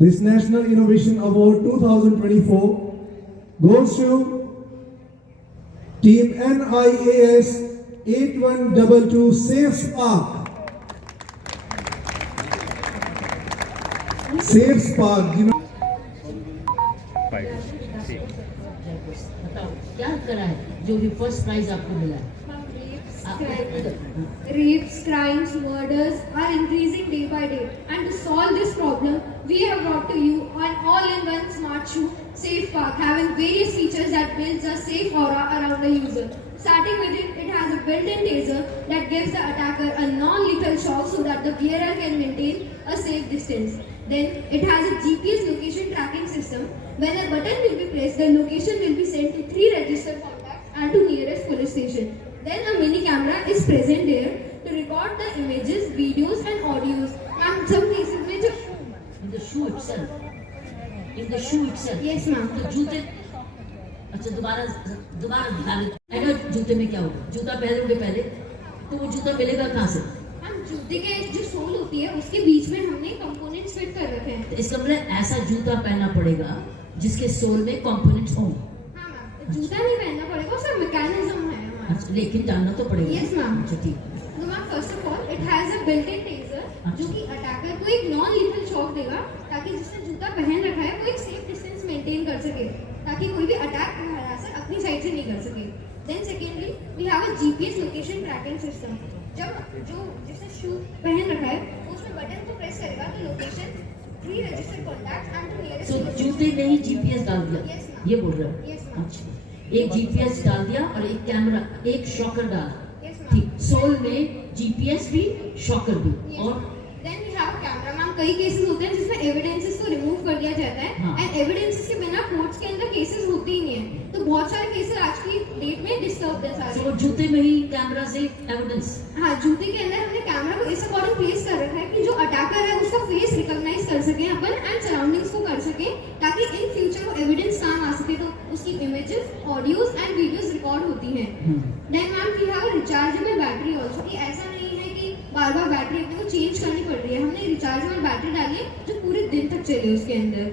This National Innovation Award 2024 goes to Team NIAS 8122 Safe Spark. Safe Spark, you know. क्या करा है जो भी फर्स्ट प्राइज आपको मिला है? Rapes, crimes, murders are increasing day by day, and to solve this problem, we have brought to you an all-in-one smart shoe, Safe Park, having various features that builds a safe aura around the user. Starting with it has a built-in taser that gives the attacker a non-lethal shock so that the wearer can maintain a safe distance. Then it has a GPS location tracking system. When a button will be pressed, the location will be sent to 3 registered contacts and to nearest police station. Then a mini camera is present there to record the images, videos and audios. And some cases में जो In the shoe itself. Yes, ma'am. तो जूते अच्छा दोबारा दिखा दे। अगर जूते में क्या होगा? जूता पहनोगे पहले तो वो जूता मिलेगा कहाँ से? हम जूते के जो सोल होती है उसके बीच में हमने कंपोनेंट्स फिट कर रखे हैं। तो इसका मतलब ऐसा जूता पहनना पड़ेगा जिसके सोल में कंपोनेंट्स हों। हाँ मैम, जूता नहीं पहनना पड़ेगा, उसका मैकेनिज्म है हमारा। अच्छा, लेकिन जानना तो पड़ेगा। Yes, ma'am. अच्छा ठीक। तो ma'am first of all it has a built-in taser जो कि अटैकर को एक नॉन लीथल शॉक देगा ताकि जिसने जूता पहन रखा है वो एक सेफ डिस्टेंस मेंटेन कर सके ताकि कोई भी अटैक हरासर अपनी साइड से नहीं कर सके। Then secondly we have a GPS location tracking system. जब जो जिसने शू पहन रखा है उसमें बटन को प्रेस करेगा तो location 3 registered contacts and to nearest तो जूते में ही जीपीएस डाल दिया? Yes, ma'am. ये बोल रहे हो? Yes, ma'am. अच्छा, एक जीपीएस डाल दिया और एक कैमरा, एक शॉकर डाला। Yes, ma'am. ठीक, सोल में जीपीएस भी शॉकर भी। Yes, और then we have camera. Ma'am कई केसेस होते हैं जिसमें एविडेंसेस को रिमूव कर दिया जाता है हाँ। एंड एविडेंसेस के बिना कोर्ट्स के अंदर केसेस होते ही नहीं है, तो बहुत सारे केसेस आज की डेट में डिस्टर्ब है सारे। तो जूते में ही कैमरा से एविडेंस। हाँ, जूते के अंदर हमने कैमरा को इस अकॉर्डिंग प्लेस कर रखा है कि जो अटैकर है उसका फेस रिकॉग्नाइज कर सके अपन एंड सराउंडिंग्स को कर सके ताकि इन फ्यूचर वो एविडेंस काम आ सके, तो उसकी images, audios and videos record होती हैं। Then ma'am we have a rechargeable battery also, कि ऐसा नहीं है कि बार बार बैटरी अपने को चेंज करनी पड़ रही है। हमने रिचार्जेबल बैटरी डाली है जो पूरे दिन तक चले उसके अंदर।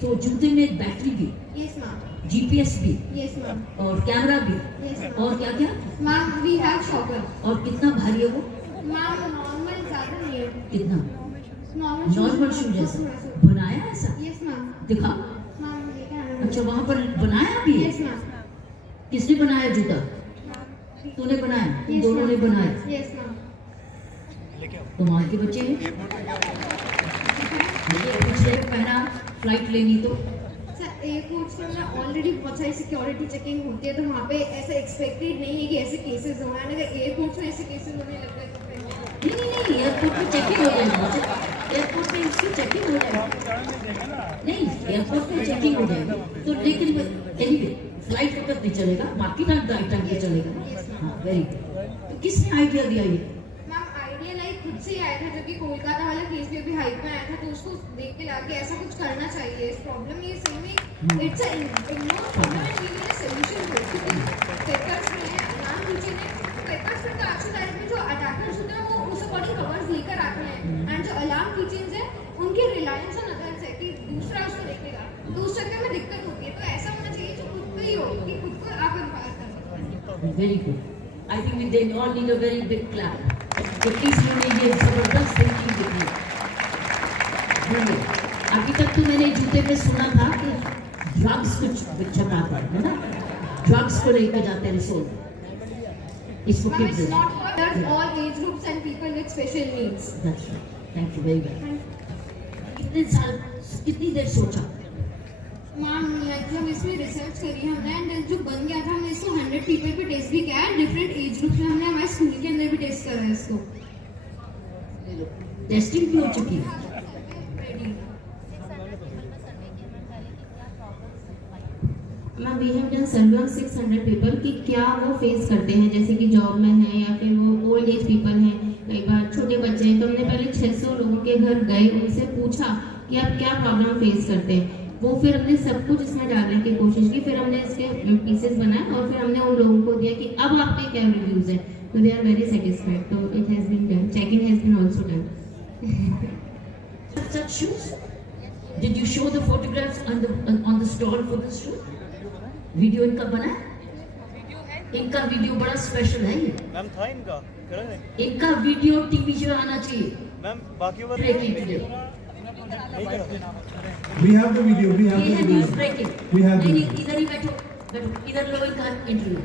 तो जूते में एक बैटरी भी, यस मैम। जीपीएस भी यस मैम। और कैमरा भी। Yes ma'am. और क्या क्या? Ma'am we have shocker. और कितना भारी है वो? मैम नॉर्मल ज्यादा नहीं है, कितना? नॉर्मल शू जैसा बनाया ऐसा? Yes ma'am. दिखा। मैम ये क्या है? अच्छा, वहाँ पर बनाया भी है? Yes ma'am. किसने बनाया जूता? तूने बनाया? तुम दोनों ने बनाया? Yes ma'am. कमाल के बच्चे हैं। पिछले पहना फ्लाइट लेनी तो सर एयरपोर्ट्स में ना ऑलरेडी बहुत सारी सिक्योरिटी चेकिंग होती है, तो वहाँ पे ऐसा एक्सपेक्टेड नहीं है कि ऐसे केसेस हो। एंड अगर एयरपोर्ट्स में ऐसे केसेस होने लग गए तो फिर नहीं, एयरपोर्ट पे चेकिंग हो जाएगी। एयरपोर्ट पे इसकी चेकिंग हो जाएगी। नहीं, एयरपोर्ट पे चेकिंग हो जाएगी तो, लेकिन एनीवे फ्लाइट कब तक नहीं चलेगा? मार्केट टाइम पे चलेगा। हाँ, वेरी गुड। तो किसने आइडिया दिया ये? मैम आइडिया लाइक खुद से ही आया था, जब कि कोलकाता वाला केस भी अभी हाइप में आया था, तो उसको देख के लाके ऐसा कुछ करना चाहिए। इस प्रॉब्लम ये सही में it's a ignore problem and we need a solution for it. Papers में नाम नीचे ने पेपर्स में तो आज की तारीख में जो अटैकर्स होते हैं वो उस अकॉर्डिंग कवर्स लेकर आते हैं एंड जो अलार्म किचन्स है उनकी रिलायंस ऑन अदर्स है कि दूसरा उसको देखेगा, तो उस चक्कर में दिक्कत होती है। तो ऐसा होना चाहिए जो खुद को ही हो कि खुद को आप एम्पावर कर सकें। Very good. I think they all need a very big clap. तो प्लीज मैंने ये जबरदस्त थिंकिंग दिखी। अभी तक तो मैंने जूते में सुना था कि ड्रग्स कुछ चलाता है ना, ड्रग्स को लेकर जाते हैं रिसोर्ट। इसको Ma'am, किट it's देना। not for all age groups and people with special needs. That's right. Thank you very much. कितनी देर सोचा? मैम जब इसमें रिसर्च करी हमने एंड जो बन गया था हमने इसको 100 पीपल पे टेस्ट भी किया है, डिफरेंट एज ग्रुप में हमने हमारे स्कूल के अंदर भी टेस्ट करा है इसको। टेस्टिंग भी हो चुकी है। Ma'am we have done survey on 600 people कि क्या वो फेस करते हैं, जैसे कि जॉब में है या फिर वो ओल्ड एज पीपल हैं, कई बार छोटे बच्चे हैं। तो हमने पहले 600 लोगों के घर गए, उनसे पूछा कि आप क्या प्रॉब्लम फेस करते हैं। वो फिर हमने सब कुछ इसमें डालने की कोशिश की, फिर हमने इसके पीसेस बनाए और फिर हमने उन लोगों को दिया कि अब आपके क्या रिव्यूज हैं, तो दे आर वेरी सेटिस्फाइड। तो it has been done, checking has been also done. Such shoes? Did you show the photographs on the stall for this show? Video इनका बना है? इनका वीडियो बड़ा स्पेशल है ये। मैम था इनका करें इनका वीडियो टीवी पे आना चाहिए। मैम बाकी बात breaking today. We have the video. We have ये the है news video. Breaking. We have नहीं the नहीं इधर ही बैठो इधर लो इनका इंटरव्यू।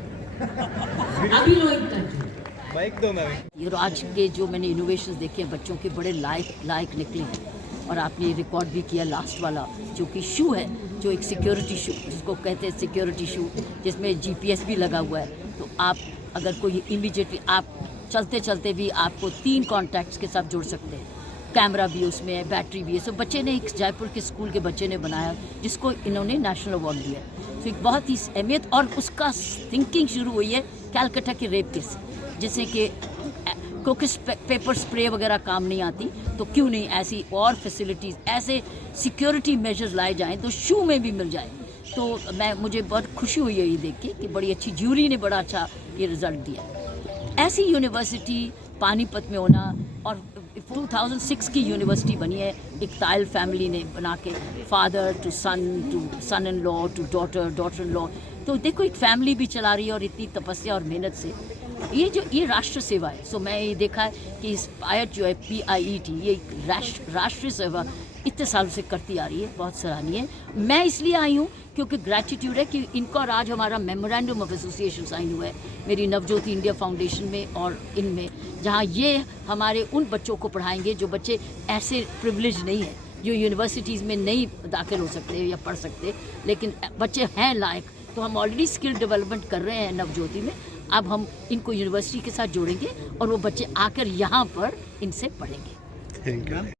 अभी लो इनका इंटरव्यू। माइक दो मैम। ये और आज के जो मैंने इनोवेशंस देखे हैं बच्चों के बड़े लायक निकले हैं। और आपने रिकॉर्ड भी किया लास्ट वाला जो कि शू है, जो एक सिक्योरिटी शू जिसको कहते हैं सिक्योरिटी शू, जिसमें GPS भी लगा हुआ है। तो आप अगर कोई इमीडिएटली आप चलते चलते भी आपको 3 कॉन्टैक्ट्स के साथ जोड़ सकते हैं। कैमरा भी उसमें है, बैटरी भी है। सो बच्चे ने एक जयपुर के स्कूल के बच्चे ने बनाया जिसको इन्होंने नेशनल अवार्ड दिया। तो एक बहुत ही अहमियत और उसका थिंकिंग शुरू हुई है कैलकटा के रेप केस, जिससे कि कोकिस पेपर स्प्रे वगैरह काम नहीं आती, तो क्यों नहीं ऐसी और फैसिलिटीज़, ऐसे सिक्योरिटी मेजर्स लाए जाएं तो शू में भी मिल जाए। तो मुझे बहुत खुशी हुई है ये देख के कि बड़ी अच्छी ज्यूरी ने बड़ा अच्छा ये रिज़ल्ट दिया। ऐसी यूनिवर्सिटी पानीपत में होना, और 2006 की यूनिवर्सिटी बनी है एक तायल फैमिली ने बना के, father to son in law to daughter in law. तो देखो एक फैमिली भी चला रही है और इतनी तपस्या और मेहनत से ये राष्ट्र सेवा है। सो मैं ये देखा है कि इंस्पायर्ड जो है PIET ये एक राष्ट्रीय सेवा इतने सालों से करती आ रही है, बहुत सराहनीय है। मैं इसलिए आई हूँ क्योंकि ग्रैटिट्यूड है कि इनको और आज हमारा मेमोरेंडम ऑफ एसोसिएशन साइन हुआ है मेरी नवज्योति इंडिया फाउंडेशन में और इनमें, जहाँ ये हमारे उन बच्चों को पढ़ाएंगे जो बच्चे ऐसे प्रिविलेज नहीं है, जो यूनिवर्सिटीज़ में नहीं दाखिल हो सकते या पढ़ सकते, लेकिन बच्चे हैं लायक। तो हम ऑलरेडी स्किल डेवलपमेंट कर रहे हैं नवज्योति में, अब हम इनको यूनिवर्सिटी के साथ जोड़ेंगे और वो बच्चे आकर यहाँ पर इनसे पढ़ेंगे। Thank you.